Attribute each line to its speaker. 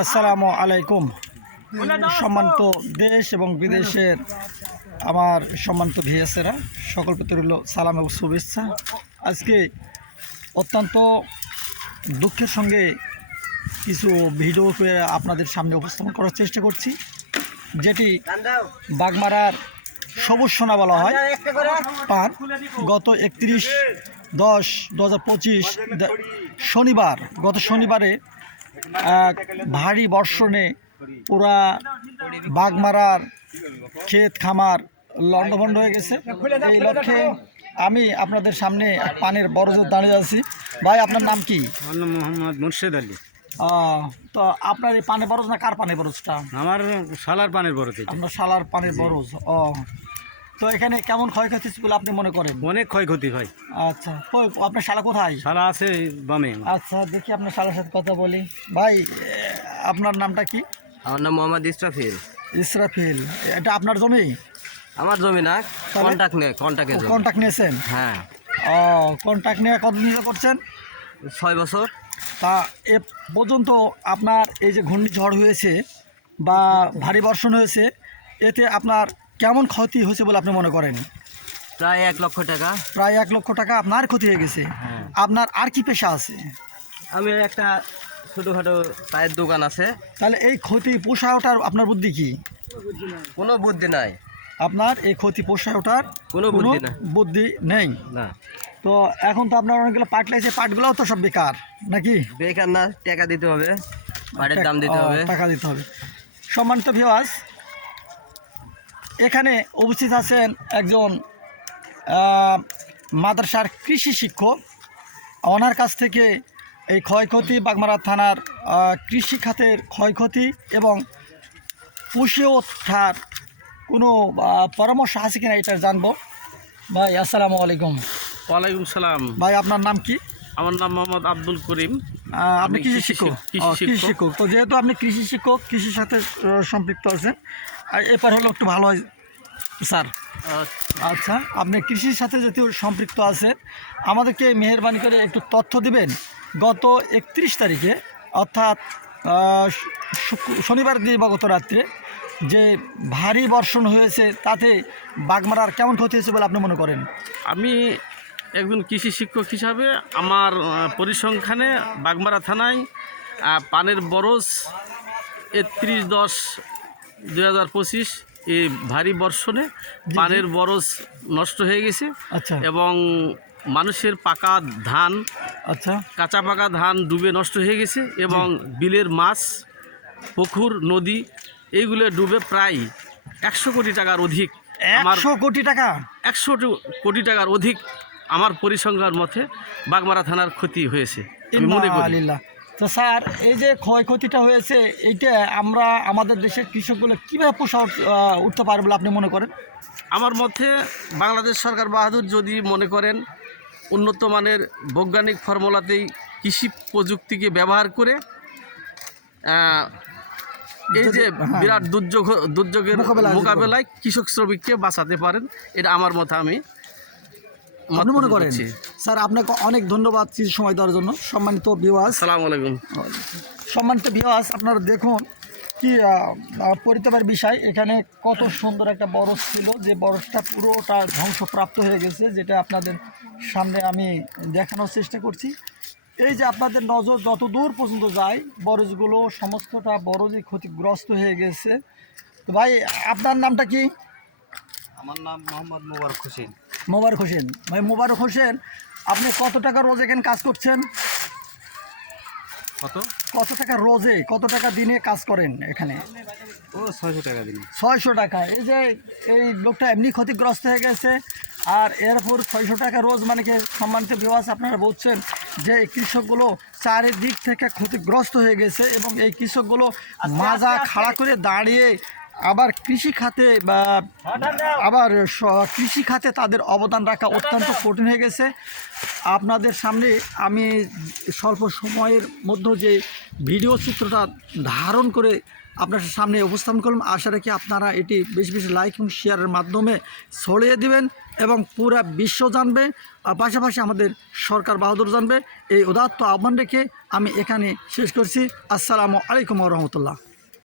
Speaker 1: আসসালামু আলাইকুম। সম্মানিত দেশ এবং বিদেশের আমার সম্মানিত ভিএসেরা সকল রইল সালাম এবং শুভেচ্ছা। আজকে অত্যন্ত দুঃখের সঙ্গে কিছু ভিডিও করে আপনাদের সামনে উপস্থাপন করার চেষ্টা করছি, যেটি বাগমারার সবুজ সোনা বলা হয়। পান গত একত্রিশ দশ দু শনিবার, গত শনিবারে ভারী বর্ষণে পুরা বাগমারার ক্ষেত খামার লণ্ডভণ্ড হয়ে গেছে। এই লক্ষ্যে আমি আপনাদের সামনে এক পানের বরজে দাঁড়িয়ে আছি। ভাই আপনার নাম কি?
Speaker 2: মোহাম্মদ মুর্শেদ আলী।
Speaker 1: তো আপনার এই পানের বরজ না কার পানের বরজটা
Speaker 2: আমার সালার পানের থেকে
Speaker 1: আপনার শালার পানের বরজ ও। তো এখানে কেমন ক্ষয়ক্ষতি বলে আপনি মনে করেন?
Speaker 2: অনেক ক্ষয়ক্ষতি হয়
Speaker 1: আচ্ছা কই আপনার শালা কোথায়?
Speaker 2: শালা আছে বামে।
Speaker 1: আচ্ছা দেখি আপনার শালার সাথে কথা বলি। ভাই আপনার নামটা কি?
Speaker 3: আমার নাম মোহাম্মদ ইসরাফিল।
Speaker 1: ইসরাফিল এটা আপনার জমি?
Speaker 3: আমার জমি না
Speaker 1: তাহলে?
Speaker 3: কন্টাক্ট নে কন্টাক্টের জমি।
Speaker 1: কন্ট্যাক্ট নিয়েছেন?
Speaker 3: হ্যাঁ।
Speaker 1: ও কন্ট্যাক্ট নিয়ে কতদিন করছেন?
Speaker 3: ছয় বছর।
Speaker 1: তা এ পর্যন্ত আপনার এই যে ঘূর্ণিঝড় হয়েছে বা ভারী বর্ষণ হয়েছে এতে আপনার কেমন ক্ষতি হয়েছে বলে আপনি মনে করেন?
Speaker 3: প্রায় এক লক্ষ টাকা।
Speaker 1: প্রায় এক লক্ষ টাকা আপনার ক্ষতি হয়ে গেছে।
Speaker 3: হ্যাঁ।
Speaker 1: আপনার আর কি পেশা আছে?
Speaker 3: আমি একটা ছোটোখাটো চায়ের দোকান আছে।
Speaker 1: তাহলে এই ক্ষতি পোষায় ওঠার আপনার বুদ্ধি কি?
Speaker 3: কোনো বুদ্ধি নাই।
Speaker 1: আপনার এই ক্ষতি পোষায় ওঠার
Speaker 3: কোনো বুদ্ধি
Speaker 1: নেই।
Speaker 3: না।
Speaker 1: তো এখন তো আপনার অনেকগুলো পাট লাগছে পাটগুলোও তো সব বেকার নাকি?
Speaker 3: বেকার না টাকা দিতে হবে পাটের দাম দিতে হবে।
Speaker 1: টাকা দিতে হবে। সম্মানিত ভিওয়াস এখানে উপস্থিত আছেন একজন মাদ্রাসার কৃষি শিক্ষক। ওনার কাছ থেকে এই ক্ষয়ক্ষতি বাগমারা থানার কৃষি খাতের ক্ষয়ক্ষতি এবং পুষে ওঠার কোনো পরামর্শ আছে কিনা এটা জানব। ভাই আসসালামু আলাইকুম।
Speaker 2: ওয়ালাইকুম সালাম।
Speaker 1: ভাই আপনার নাম কি?
Speaker 2: আমার নাম মোহাম্মদ আব্দুল করিম।
Speaker 1: আপনি কৃষি
Speaker 2: কৃষি
Speaker 1: শিক্ষক।
Speaker 2: কৃষি শিক্ষক।
Speaker 1: তো যেহেতু আপনি কৃষি শিক্ষক কৃষির সাথে সম্পৃক্ত আছেন আর এরপর হলো একটু ভালো হয়। স্যার আচ্ছা আপনি কৃষির সাথে যেহেতু সম্পৃক্ত আছেন, আমাদেরকে মেহরবানি করে একটু তথ্য দিবেন। গত একত্রিশ তারিখে, অর্থাৎ শনিবার দিয়ে বা গত রাত্রে, যে ভারী বর্ষণ হয়েছে, তাতে বাগমারার কেমন ক্ষতি হয়েছে বলে আপনি মনে করেন?
Speaker 2: আমি একজন কৃষি শিক্ষক হিসাবে আমার পরিসংখ্যানে বাগমারা থানায় পানের বরস একত্রিশ দশ দু হাজার পঁচিশ এই ভারী বর্ষণে পানের বরজ নষ্ট হয়ে গেছে
Speaker 1: আচ্ছা।
Speaker 2: এবং মানুষের পাকা ধান
Speaker 1: আচ্ছা।
Speaker 2: কাঁচা পাকা ধান ডুবে নষ্ট হয়ে গেছে এবং বিলের মাছ পুকুর নদী এইগুলো ডুবে প্রায় একশো কোটি টাকার অধিক
Speaker 1: একশো কোটি টাকা?
Speaker 2: একশো কোটি টাকার অধিক আমার পরিসংখ্যার মতে বাগমারা থানার ক্ষতি হয়েছে মনে করি।
Speaker 1: তো স্যার এই যে ক্ষয়ক্ষতিটা হয়েছে এইটা আমরা আমাদের দেশের কৃষকগুলো কীভাবে পোষা উঠতে পারবে বলে আপনি মনে করেন?
Speaker 2: আমার মতে বাংলাদেশ সরকার বাহাদুর যদি মনে করেন উন্নত মানের বৈজ্ঞানিক ফর্মুলাতেই কৃষি প্রযুক্তিকে ব্যবহার করে এই যে
Speaker 1: হ্যাঁ।
Speaker 2: বিরাট দুর্যোগ দুর্যোগের মোকাবেলায় কৃষক শ্রমিককে বাঁচাতে পারেন এটা আমার মতে আমি।
Speaker 1: আপনি মনে করেন। স্যার আপনাকে অনেক ধন্যবাদ কিছু সময় দেওয়ার জন্য। সম্মানিত বিওয়াস
Speaker 2: সালাম আলাইকুম।
Speaker 1: সম্মানিত বিওয়াস আপনারা দেখুন কি পরিতাপের বিষয়। এখানে কত সুন্দর একটা বরফ ছিল। যে বরফটা পুরোটা ধ্বংসপ্রাপ্ত হয়ে গেছে যেটা আপনাদের সামনে আমি দেখানোর চেষ্টা করছি। এই যে আপনাদের নজর যত দূর পর্যন্ত যায় বরজগুলো সমস্তটা বরজই ক্ষতিগ্রস্ত হয়ে গেছে। তো ভাই আপনার নামটা কি?
Speaker 3: আমার নাম মোহাম্মদ মুবারক হোসেন।
Speaker 1: মোবারক হোসেন। ভাই মোবারক হোসেন আপনি কত টাকা রোজ এখানে কাজ করছেন?
Speaker 2: কত?
Speaker 1: কত টাকা রোজে কত টাকা দিনে কাজ করেন এখানে?
Speaker 3: ও ছয়শো টাকা দিন।
Speaker 1: ছয়শো টাকা। এই যে এই লোকটা এমনি ক্ষতিগ্রস্ত হয়ে গেছে আর এরপর ছয়শো টাকা রোজ মানে কি সম্মানিত বিবাস আপনারা বলছেন যে এই কৃষকগুলো চারিদিক থেকে ক্ষতিগ্রস্ত হয়ে গেছে এবং এই কৃষকগুলো মাজা খাড়া করে দাঁড়িয়ে আবার কৃষি খাতে বা আবার স- কৃষি খাতে তাদের অবদান রাখা অত্যন্ত কঠিন হয়ে গেছে। আপনাদের সামনে আমি স্বল্প সময়ের মধ্যে যে ভিডিও চিত্রটা ধারণ করে আপনার সামনে উপস্থাপন করলাম আশা রাখি আপনারা এটি বেশি বেশি লাইক এবং শেয়ারের মাধ্যমে ছড়িয়ে দিবেন এবং পুরা বিশ্ব জানবে। আর পাশাপাশি আমাদের সরকার বাহাদুর জানবে। এই উদাত্ত আহ্বান রেখে আমি এখানে শেষ করছি। আসসালামু আলাইকুম রহমতুল্লাহ।